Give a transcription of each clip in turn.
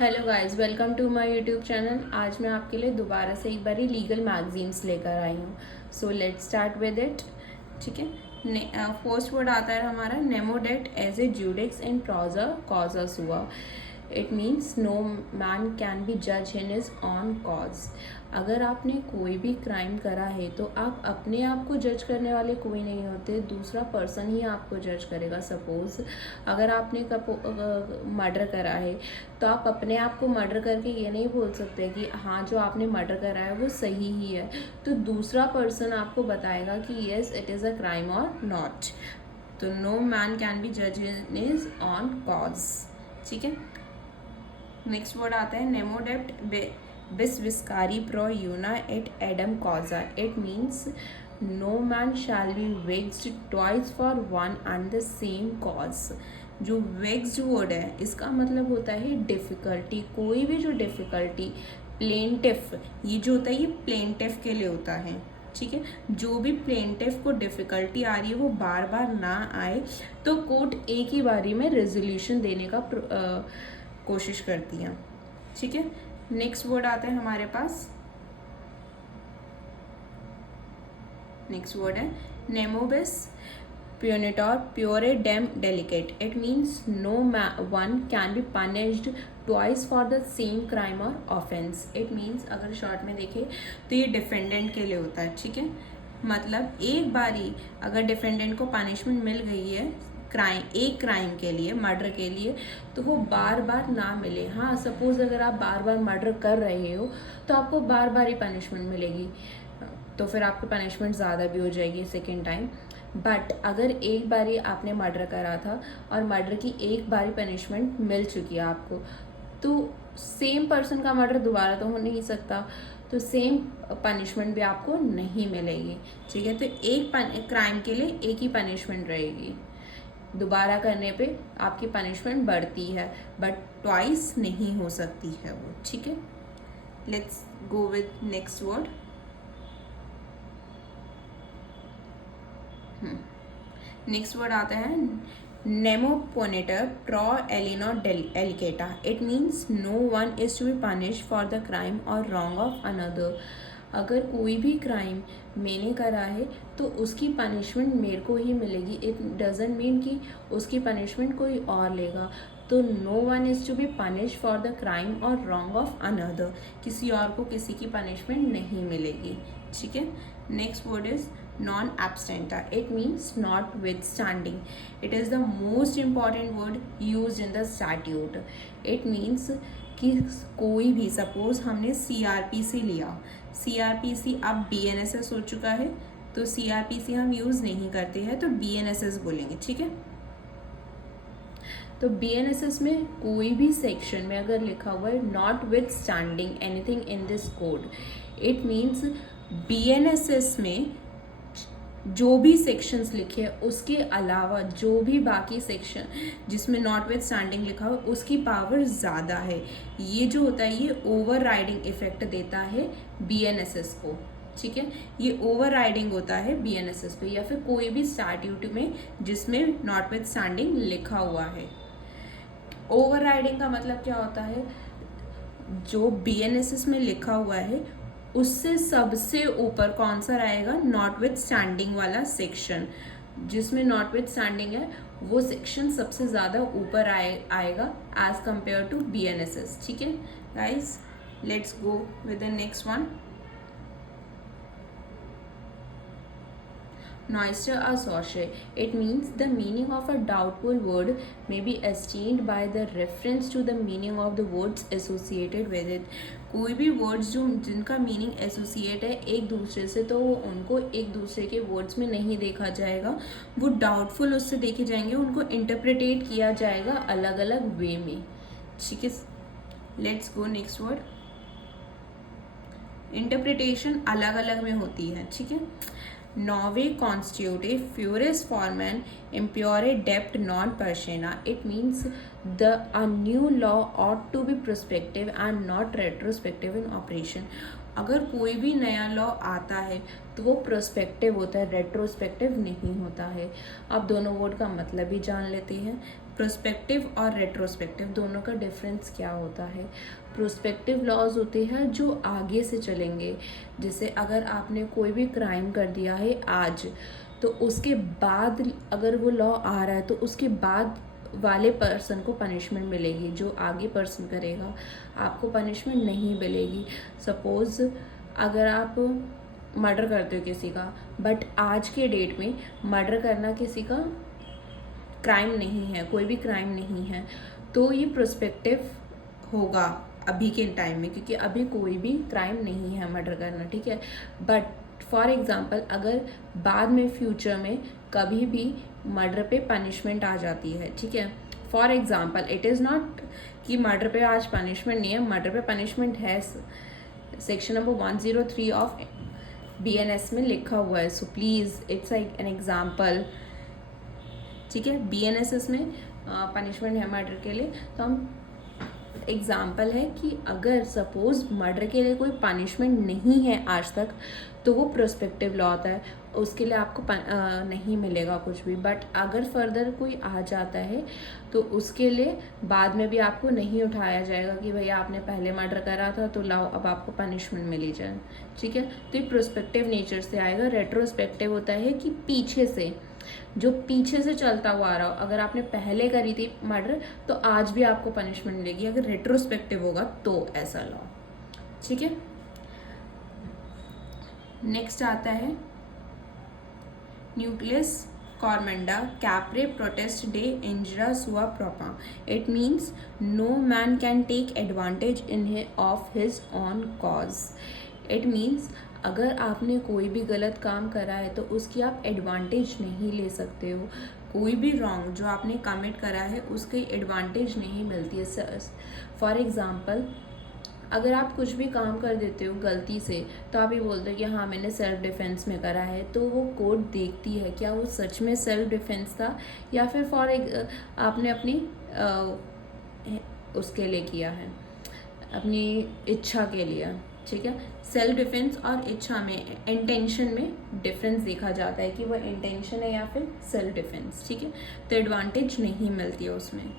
Hello guys, welcome to my YouTube channel. आज मैं आपके लिए दोबारा से एक बारी लीगल मैगजीन्स लेकर आई हूँ। So let's start with it. ठीक है, फर्स्ट वर्ड आता है हमारा नेमोडेक्ट एज ए ज्यूडिक्स इन प्रोजा कॉजा सुआ। It means no man can be जज इन हिज ऑन कॉज। अगर आपने कोई भी क्राइम करा है तो आप अपने आप को जज करने वाले कोई नहीं होते, दूसरा पर्सन ही आपको जज करेगा। सपोज अगर आपने मर्डर करा है तो आप अपने आप को मर्डर करके ये नहीं बोल सकते कि हाँ जो आपने मर्डर करा है वो सही ही है, तो दूसरा पर्सन आपको बताएगा कि yes it is a crime और नॉट। तो नो मैन कैन बी जज इन इज ऑन कॉज। ठीक है, नेक्स्ट वर्ड आता है नेमोडेप्ट बिस विस्कारी प्रो यूना एट एडम कॉजा। It means no man shall be vexed twice for one and the same cause. जो वेक्स्ड वर्ड है इसका मतलब होता है डिफ़िकल्टी। कोई भी जो डिफ़िकल्टी, प्लेंटिफ, ये जो होता है ये प्लेंटिफ के लिए होता है। ठीक है, जो भी प्लेंटिफ को डिफ़िकल्टी आ रही है वो बार बार ना आए तो कोर्ट एक ही बारी में रेजोल्यूशन देने का कोशिश करती हैं। ठीक है, नेक्स्ट वर्ड आता है हमारे पास, नेक्स्ट वर्ड है नेमोबिस प्योनिटोर प्योरे डेम डेलिकेट। It means no one can be punished twice for the same crime और ऑफेंस। इट मीन्स अगर शॉर्ट में देखें तो ये डिफेंडेंट के लिए होता है। ठीक है, मतलब एक बारी अगर डिफेंडेंट को पनिशमेंट मिल गई है एक क्राइम के लिए, मर्डर के लिए, तो वो बार बार ना मिले। हाँ, सपोज अगर आप बार बार मर्डर कर रहे हो तो आपको बार बार ही पनिशमेंट मिलेगी, तो फिर आपकी पनिशमेंट ज़्यादा भी हो जाएगी सेकेंड टाइम। बट अगर एक बारी आपने मर्डर करा था और मर्डर की एक बारी पनिशमेंट मिल चुकी है आपको, तो सेम पर्सन का मर्डर दोबारा तो हो नहीं सकता, तो सेम पनिशमेंट भी आपको नहीं मिलेगी। ठीक है, तो एक क्राइम के लिए एक ही पनिशमेंट रहेगी, दोबारा करने पे आपकी पनिशमेंट बढ़ती है बट ट्वाइस नहीं हो सकती है वो। ठीक है, let's go with next word. Next word आता है नेमोपोनेटर प्रो एलिनोर एलिकेटा। It means no one is to be punish for the crime और रॉन्ग ऑफ अनदर। अगर कोई भी क्राइम मैंने करा है तो उसकी पनिशमेंट मेरे को ही मिलेगी। इट डजेंट मीन कि उसकी पनिशमेंट कोई और लेगा। तो no one is to be punish for the crime और रॉन्ग ऑफ अनदर, किसी और को किसी की पनिशमेंट नहीं मिलेगी। ठीक है, नेक्स्ट वर्ड इज नॉन एब्स्टेंटा। It means notwithstanding. It is the most important word use in the statute. It means कि कोई भी, सपोज हमने CRPC लिया, CRPC अब BNSS हो चुका है, तो CRPC हम यूज़ नहीं करते हैं तो BNSS बोलेंगे। ठीक है, तो BNSS में कोई भी सेक्शन में अगर लिखा हुआ है not with standing anything in this code, it means BNSS में जो भी सेक्शंस लिखे हैं उसके अलावा जो भी बाकी सेक्शन जिसमें नॉट विद स्टैंडिंग लिखा हो उसकी पावर ज़्यादा है। ये जो होता है ये ओवर राइडिंग इफेक्ट देता है BNSS को। ठीक है, ये ओवर राइडिंग होता है BNSS पे या फिर कोई भी स्टैट्यूट में जिसमें नॉट विद स्टैंडिंग लिखा हुआ है। ओवर राइडिंग का मतलब क्या होता है, जो BNSS में लिखा हुआ है उससे सबसे ऊपर कौन सा रहेगा, नॉट विद स्टैंडिंग वाला सेक्शन। जिसमें नॉट विद स्टैंडिंग है वो सेक्शन सबसे ज़्यादा ऊपर आएगा एज कंपेयर टू BNSS। ठीक है guys, let's go with the next one. Noistre or sorcery. It means the meaning of a doubtful word may be ascertained by the reference to the meaning of the words associated with it. कोई भी words जो जिनका meaning associate है एक दूसरे से, तो वो उनको एक दूसरे के वर्ड्स में नहीं देखा जाएगा, वो डाउटफुल उससे देखे जाएंगे, उनको इंटरप्रिटेट किया जाएगा अलग अलग वे में। ठीक है, let's go next word. Interpretation अलग अलग में होती है। ठीक है, Nove constitute fures forman impure debt non persona. It means a new law ought to be prospective and not retrospective in operation. अगर कोई भी नया लॉ आता है तो वो प्रोस्पेक्टिव होता है, रेट्रोस्पेक्टिव नहीं होता है। अब दोनों वर्ड का मतलब भी जान लेते हैं। प्रोस्पेक्टिव और रेट्रोस्पेक्टिव दोनों का डिफरेंस क्या होता है? प्रोस्पेक्टिव लॉज होते हैं जो आगे से चलेंगे, जैसे अगर आपने कोई भी क्राइम कर दिया है आज, तो उसके बाद अगर वो लॉ आ रहा है तो उसके बाद वाले पर्सन को पनिशमेंट मिलेगी, जो आगे पर्सन करेगा आपको पनिशमेंट नहीं मिलेगी। सपोज़ अगर आप मर्डर करते हो किसी का, बट आज के डेट में मर्डर करना किसी का क्राइम नहीं है, कोई भी क्राइम नहीं है, तो ये प्रोस्पेक्टिव होगा अभी के टाइम में, क्योंकि अभी कोई भी क्राइम नहीं है मर्डर करना, ठीक है। बट फॉर एग्जांपल अगर बाद में फ्यूचर में कभी भी मर्डर पे पनिशमेंट आ जाती है, ठीक है, for example it is not कि मर्डर पे आज पनिशमेंट नहीं है, मर्डर पे पनिशमेंट है, सेक्शन नंबर 103 ऑफ BNS में लिखा हुआ है। So please it's like an example, ठीक है। BNS में पनिशमेंट है मर्डर के लिए, तो हम एग्जाम्पल है कि अगर सपोज मर्डर के लिए कोई पनिशमेंट नहीं है आज तक, तो वो प्रोस्पेक्टिव लॉ होता है, उसके लिए आपको नहीं मिलेगा कुछ भी। बट अगर फर्दर कोई आ जाता है तो उसके लिए बाद में भी आपको नहीं उठाया जाएगा कि भैया आपने पहले मर्डर करा था तो लाओ अब आपको पनिशमेंट मिली जाए, ठीक है। तो ये प्रोस्पेक्टिव नेचर से आएगा। रेट्रोस्पेक्टिव होता है कि पीछे से, जो पीछे से चलता हुआ आ रहा हो, अगर आपने पहले करी थी मर्डर तो आज भी आपको पनिशमेंट मिलेगी, अगर रेट्रोस्पेक्टिव होगा तो ऐसा लॉ, ठीक है। नेक्स्ट आता है न्यूक्लियस कॉर्मेंडा कैप्रे प्रोटेस्ट डे इंजरा सुआ प्रोपा। It means no man can take advantage in of his own cause. It means अगर आपने कोई भी गलत काम करा है तो उसकी आप एडवांटेज नहीं ले सकते हो। कोई भी रॉन्ग जो आपने कमिट करा है उसकी एडवांटेज नहीं मिलती है। फॉर एग्ज़ाम्पल अगर आप कुछ भी काम कर देते हो गलती से, तो आप ये बोलते हो कि हाँ मैंने सेल्फ डिफेंस में करा है, तो वो कोर्ट देखती है क्या वो सच में सेल्फ डिफेंस था या फिर आपने अपनी उसके लिए किया है, अपनी इच्छा के लिए, ठीक है। सेल्फ डिफेंस और इच्छा में, इंटेंशन में डिफरेंस देखा जाता है कि वो इंटेंशन है या फिर सेल्फ डिफेंस, ठीक है। तो एडवांटेज नहीं मिलती है उसमें।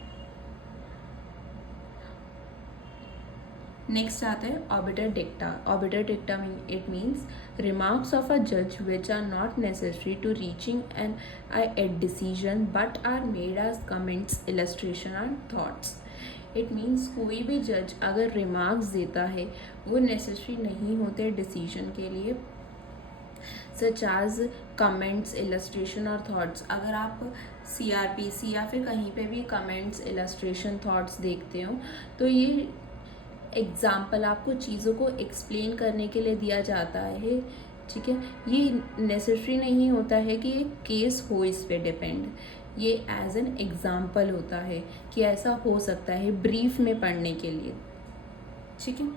नेक्स्ट आता है obiter dicta. Obiter dicta it means remarks of a जज which are not necessary to reaching an a decision but are made as comments, illustration and thoughts. It means कोई भी जज अगर रिमार्क्स देता है वो नेसेसरी नहीं होते डिसीजन के लिए, सच एज कमेंट्स, इलस्ट्रेशन और थॉट्स। अगर आप CRPC या फिर कहीं पे भी कमेंट्स, इलस्ट्रेशन, थॉट्स देखते हो तो ये एग्ज़ाम्पल आपको चीज़ों को एक्सप्लेन करने के लिए दिया जाता है, ठीक है। ये नेसेसरी नहीं होता है कि एक केस हो इस पे डिपेंड, ये एज एन एग्ज़ाम्पल होता है कि ऐसा हो सकता है ब्रीफ में पढ़ने के लिए, ठीक है।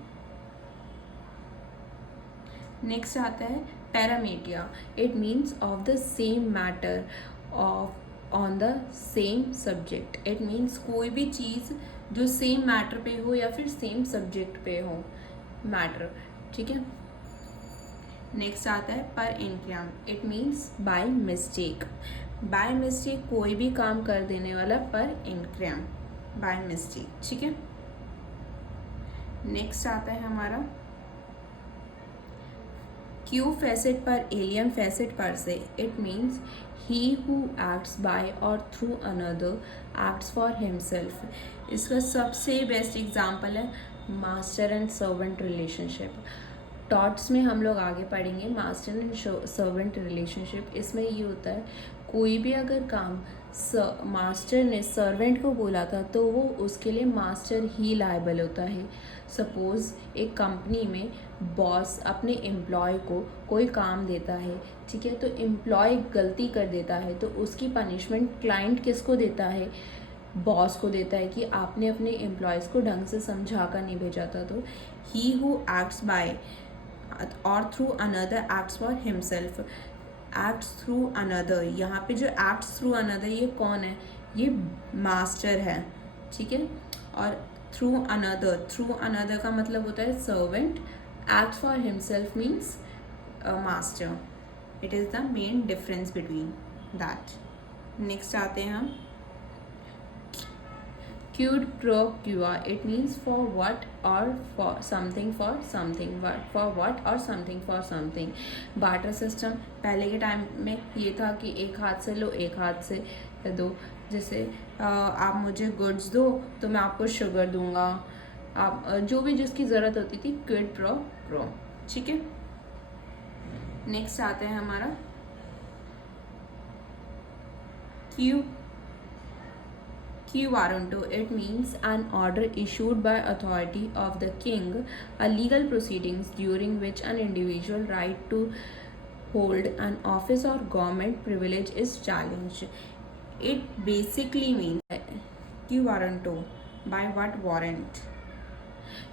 नेक्स्ट आता है पैरामीडिया। It means of the same matter of on the same subject. It means कोई भी चीज़ जो सेम मैटर पे हो या फिर सेम सब्जेक्ट पे हो मैटर, ठीक है। नेक्स्ट आता है पर इनक्रियाम। It means by mistake. By mistake कोई भी काम कर देने वाला पर इनक्रियाम, बाय मिस्टेक, ठीक है। नेक्स्ट आता है हमारा क्यू फैसेट पर एलियन फैसेट पर से। It means he who acts by or through another acts for himself। इसका सबसे बेस्ट एग्जाम्पल है master and servant relationship. Torts में हम लोग आगे पढ़ेंगे मास्टर एंड सर्वेंट रिलेशनशिप। इसमें ये होता है कोई भी अगर काम मास्टर ने सर्वेंट को बोला था तो वो उसके लिए मास्टर ही लायबल होता है। सपोज़ एक कंपनी में बॉस अपने एम्प्लॉय को कोई काम देता है, ठीक है, तो एम्प्लॉय गलती कर देता है तो उसकी पनिशमेंट क्लाइंट किसको देता है? बॉस को देता है कि आपने अपने एम्प्लॉयज़ को ढंग से समझा कर नहीं भेजा था। तो ही हु एक्ट्स बाय और through another acts for himself. Acts through another, यहाँ पे जो एक्ट्स थ्रू अनदर ये कौन है? ये मास्टर है, ठीक है। और थ्रू अनदर का मतलब होता है servant. Act for himself means master. It is the main difference between that. Next आते हैं हम क्यूड प्रो क्यूआ, इट मीन्स फॉर वट और फॉर समथिंग फॉर वट और something for something. Barter system पहले के टाइम में ये था कि एक हाथ से लो एक हाथ से दो, जैसे आप मुझे गुड्स दो तो मैं आपको शुगर दूंगा, आप जो भी जिसकी ज़रूरत होती थी, क्विड प्रो क्रो। ठीक है, नेक्स्ट आता है हमारा Quo warranto. It means an order issued by authority of the king, a legal proceedings during which an individual right to hold an office or government privilege is challenged. It basically means Quo warranto, by what warrant?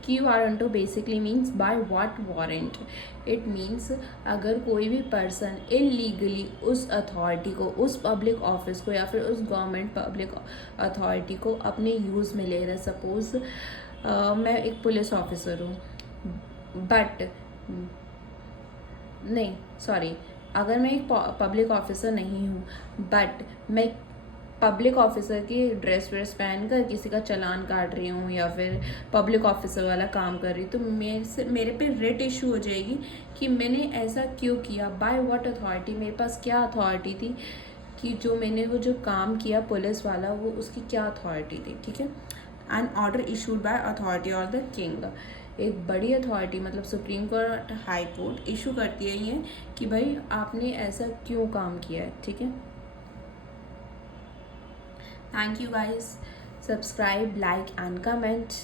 Quo warranto basically means by what warrant. It means अगर कोई भी person illegally उस authority को, उस public office को या फिर उस गवर्नमेंट पब्लिक अथॉरिटी को अपने यूज़ में ले रहा है। सपोज मैं एक पुलिस ऑफिसर हूँ, बट नहीं सॉरी, अगर मैं एक पब्लिक ऑफिसर नहीं हूँ बट मैं पब्लिक ऑफिसर की ड्रेस व्रेस पहन कर किसी का चालान काट रही हूँ या फिर पब्लिक ऑफिसर वाला काम कर रही हूँ, तो मेरे पे रेट इशू हो जाएगी कि मैंने ऐसा क्यों किया, बाय व्हाट अथॉरिटी, मेरे पास क्या अथॉरिटी थी कि जो मैंने वो जो काम किया पुलिस वाला, वो उसकी क्या अथॉरिटी थी। ठीक है, an order issued by authority और द किंग, एक बड़ी अथॉरिटी मतलब supreme court, high court issue करती है ये कि भाई आपने ऐसा क्यों काम किया है। ठीक है, thank you guys, subscribe, like and comment.